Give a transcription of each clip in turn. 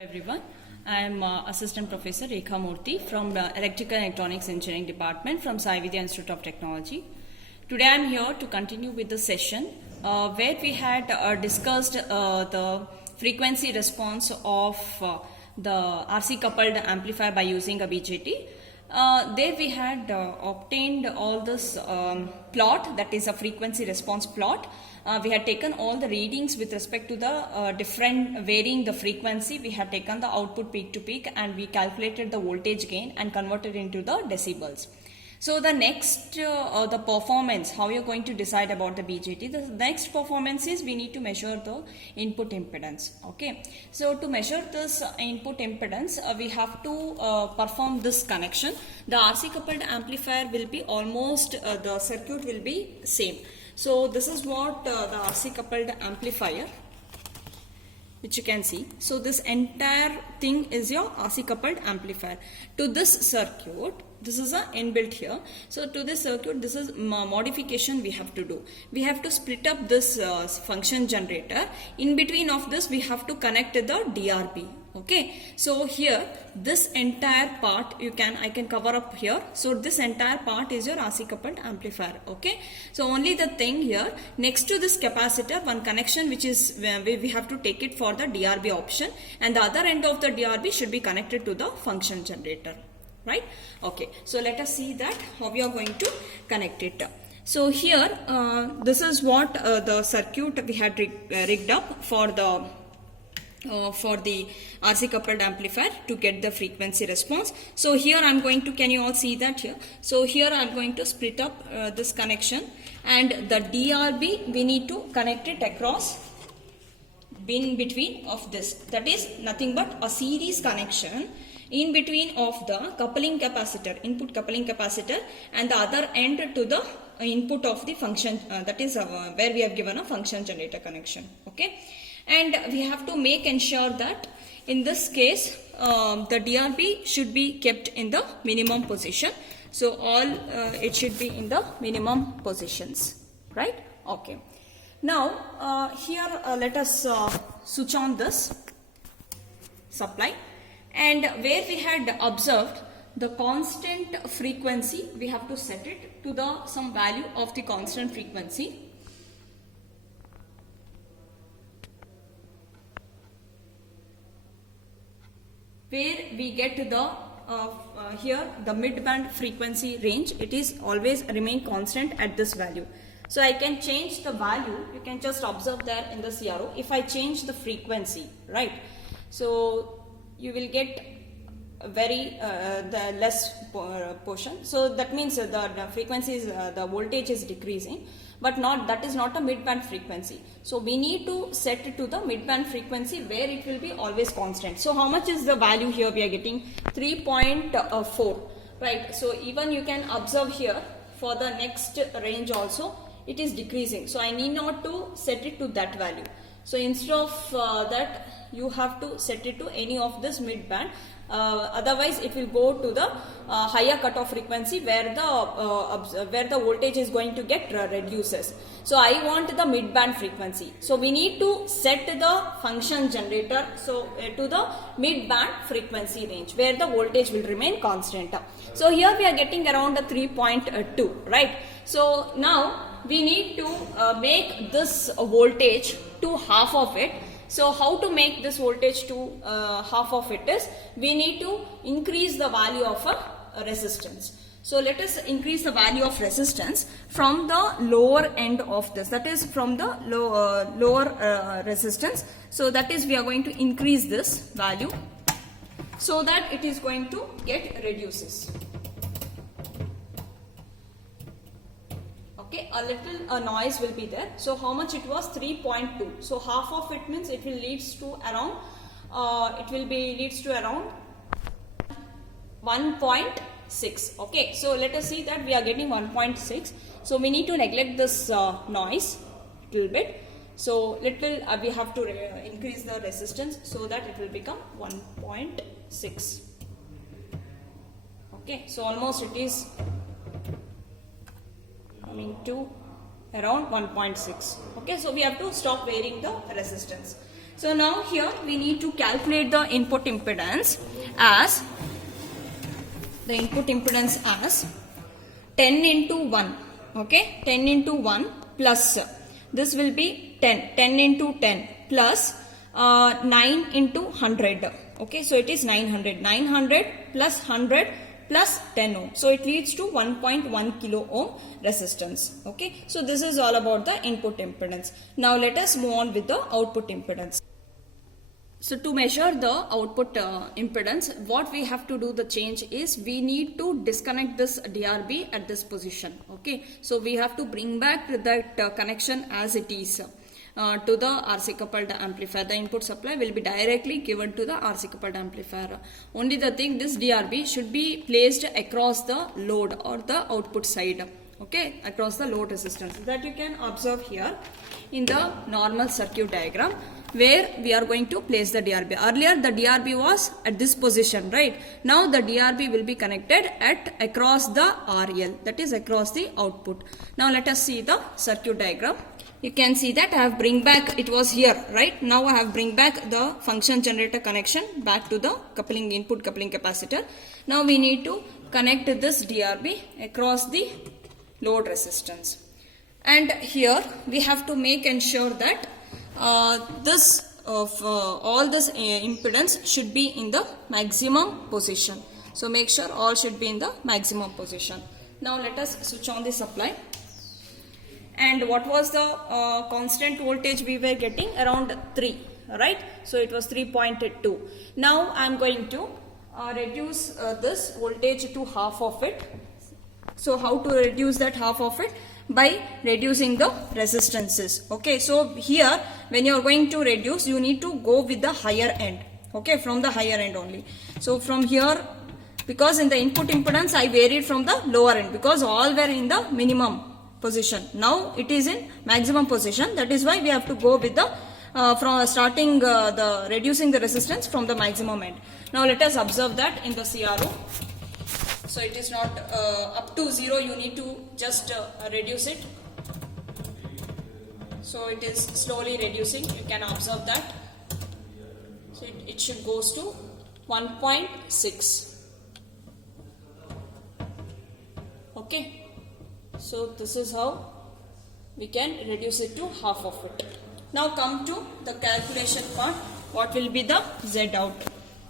Everyone, I am Assistant Professor Rekha Murthy from the Electrical and Electronics Engineering Department from Sai Vidya Institute of Technology. Today I am here to continue with the session where we had discussed the frequency response of the RC coupled amplifier by using a BJT. There we had obtained all this plot, that is a frequency response plot. We had taken all the readings with respect to the different varying the frequency. We had taken the output peak to peak and we calculated the voltage gain and converted into the decibels. So the next the performance, how you're going to decide about the BJT, the next performance is we need to measure the input impedance. Okay, so to measure this input impedance, we have to perform this connection. The RC coupled amplifier will be almost the circuit will be same. So this is what the RC coupled amplifier, which you can see. So this entire thing is your RC coupled amplifier. To this circuit, this is a inbuilt here. So to this circuit, this is modification we have to do. We have to split up this function generator. In between of this, we have to connect the DRB. Okay, so here this entire part I can cover up here. So this entire part is your RC coupled amplifier. Okay, so only the thing here, next to this capacitor, one connection which is we have to take it for the DRB option, and the other end of the DRB should be connected to the function generator, right? Okay, so let us see that how we are going to connect it. So here this is what the circuit we had rigged up for the RC coupled amplifier to get the frequency response. So here I'm going to, can you all see that here? So here I'm going to split up this connection, and the DRB we need to connect it across in between of this. That is nothing but a series connection in between of the coupling capacitor, input coupling capacitor, and the other end to the input of the function, that is where we have given a function generator connection. Okay, and we have to make ensure that in this case the DRB should be kept in the minimum position. So all it should be in the minimum positions, right? Okay, now here let us switch on this supply, and where we had observed the constant frequency, we have to set it to the some value of the constant frequency. Where we get the here the mid-band frequency range, it is always remain constant at this value. So I can change the value, you can just observe there in the CRO. If I change the frequency, right, so you will get very the less portion. So that means the frequency is the voltage is decreasing, but that is not a mid-band frequency. So we need to set it to the mid-band frequency where it will be always constant. So how much is the value here? We are getting 3.4, right? So even you can observe here for the next range also it is decreasing. So I need not to set it to that value. So instead of that, you have to set it to any of this mid-band. Otherwise it will go to the higher cutoff frequency where the voltage is going to get reduces. So I want the mid-band frequency. So we need to set the function generator so to the mid-band frequency range where the voltage will remain constant. So here we are getting around 3.2, right? So now we need to make this voltage to half of it. So how to make this voltage to half of it is, we need to increase the value of a resistance. So let us increase the value of resistance from the lower end of this, that is from the lower resistance. So that is we are going to increase this value so that it is going to get reduces. Okay, a little noise will be there. So how much it was? 3.2. So half of it means it will leads to around leads to around 1.6. Okay, so let us see that we are getting 1.6. So we need to neglect this noise a little bit. So we have to increase the resistance so that it will become 1.6. Okay, so almost it is coming to around 1.6. Okay, so we have to stop varying the resistance. So now here we need to calculate the input impedance as 10 into 1. Okay, 10 into 1 plus this will be 10 into 10 plus 9 into 100. Okay, so it is 900 plus 100 plus 10 ohm. So it leads to 1.1 kilo ohm resistance. Okay, so this is all about the input impedance. Now let us move on with the output impedance. So to measure the output impedance, what we have to do the change is we need to disconnect this DRB at this position. Okay, so we have to bring back that connection as it is. To the RC coupled amplifier. The input supply will be directly given to the RC coupled amplifier. Only the thing, this DRB should be placed across the load or the output side. Okay, across the load resistance. That you can observe here in the normal circuit diagram where we are going to place the DRB. Earlier the DRB was at this position, right? Now the DRB will be connected at across the RL, that is across the output. Now let us see the circuit diagram. You can see that I have bring back, it was here, right? Now I have bring back the function generator connection back to the coupling input coupling capacitor. Now we need to connect this DRB across the load resistance. And here we have to make ensure that all this impedance should be in the maximum position. So make sure all should be in the maximum position. Now let us switch on the supply. And what was the constant voltage we were getting? Around 3, right? So it was 3.2. Now I am going to reduce this voltage to half of it. So how to reduce that half of it? By reducing the resistances. Okay, so here when you are going to reduce, you need to go with the higher end. Okay, from the higher end only. So from here, because in the input impedance I varied from the lower end because all were in the minimum position. Now it is in maximum position. That is why we have to go with the from starting the reducing the resistance from the maximum end. Now let us observe that in the CRO. So it is not up to 0. You need to just reduce it. So it is slowly reducing. You can observe that. So it should goes to 1.6. Okay. So this is how we can reduce it to half of it. Now come to the calculation part. What will be the Z out?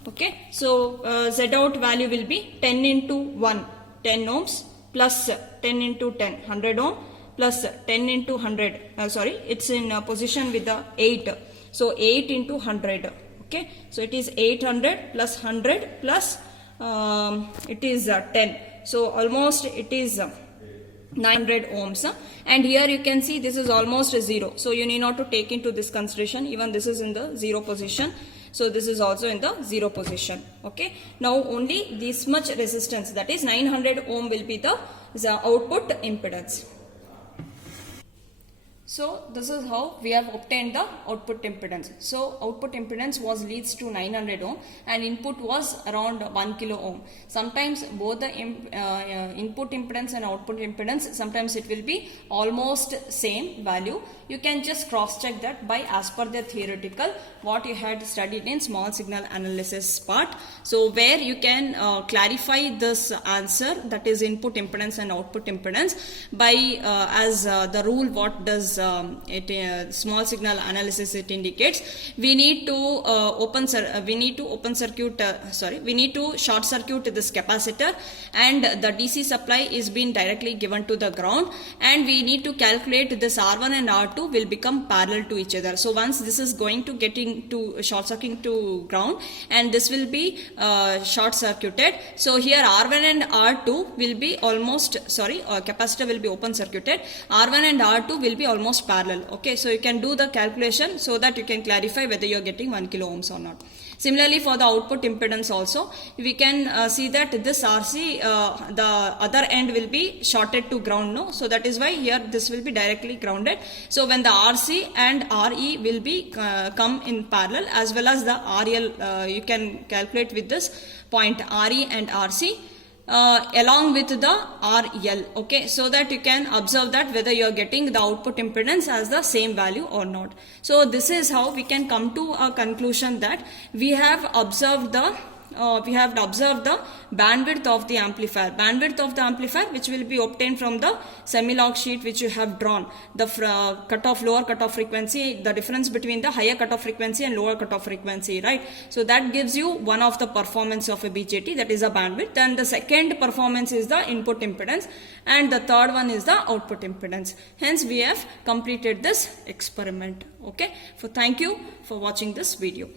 Okay, so Z out value will be 10 into 1, 10 ohms plus 10 into 10, 100 ohm plus 10 into 100. It's in position with the 8. So 8 into 100. Okay, so it is 800 plus 100 plus it is 10. So almost it is 900 ohms, and here you can see this is almost 0. So you need not to take into this consideration. Even this is in the 0 position. So this is also in the 0 position. Okay. Now only this much resistance, that is 900 ohm, will be the output impedance. So this is how we have obtained the output impedance. So output impedance leads to 900 ohm and input was around 1 kilo ohm. Sometimes both the input impedance and output impedance, sometimes it will be almost same value. You can just cross check that by as per the theoretical what you had studied in small signal analysis part. So where you can clarify this answer, that is input impedance and output impedance, by as the rule what does small signal analysis it indicates. We need to short circuit this capacitor, and the DC supply is being directly given to the ground, and we need to calculate this R1 and R2 will become parallel to each other. So once this is going to get into short circuit to ground, and this will be short circuited. So here R1 and R2 will be capacitor will be open circuited. R1 and R2 will be almost parallel. Okay, so you can do the calculation so that you can clarify whether you are getting 1 kilo ohms or not. Similarly, for the output impedance also, we can see that this RC, the other end will be shorted to ground, no? So that is why here this will be directly grounded. So when the RC and RE will be come in parallel, as well as the RL, you can calculate with this point RE and RC. along with the RL, okay, so that you can observe that whether you are getting the output impedance as the same value or not. So this is how we can come to a conclusion that we have observed the bandwidth of the amplifier, which will be obtained from the semi-log sheet which you have drawn. The lower cutoff frequency, the difference between the higher cutoff frequency and lower cutoff frequency, right? So that gives you one of the performance of a BJT, that is a bandwidth, and the second performance is the input impedance, and the third one is the output impedance. Hence we have completed this experiment. Okay, so thank you for watching this video.